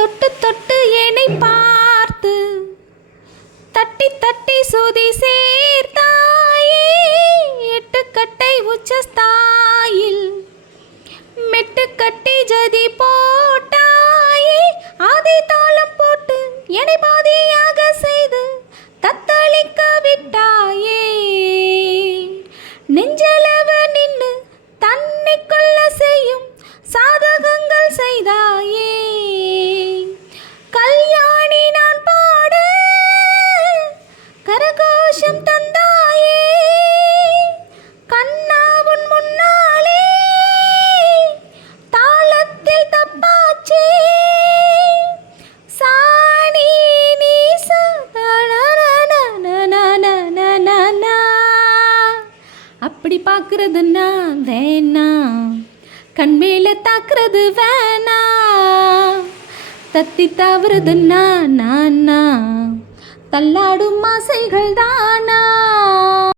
தொட்டு தொட்டு என்னை பார்த்து தட்டி தட்டி சுதி சேர்த்தாயே எட்டுக்கட்டை உச்சஸ்தாயில் மெட்டுக்கட்டி ஜதி போட்டாயே ஆதி தாளம் போட்டு என்னை பாதியாக செய்து தத்தளிக்க விட்டாயே நெஞ்சளவு நின்று தன்னைக்குள்ள செய்யும் சாதகங்கள் செய்தாயே கல்யாணி நான் பாட கரகோஷம் தந்தாயே கண்ணாவுன் முன்னாலே தாளத்தில் தப்பாச்சே சாணி நீ அப்படி பார்க்கறதுன்னா வேணாம் கண்மேல தாக்குறது வேணா தத்தி தவறுதுன்னா நானா தள்ளாடும் ஆசைகள் தானா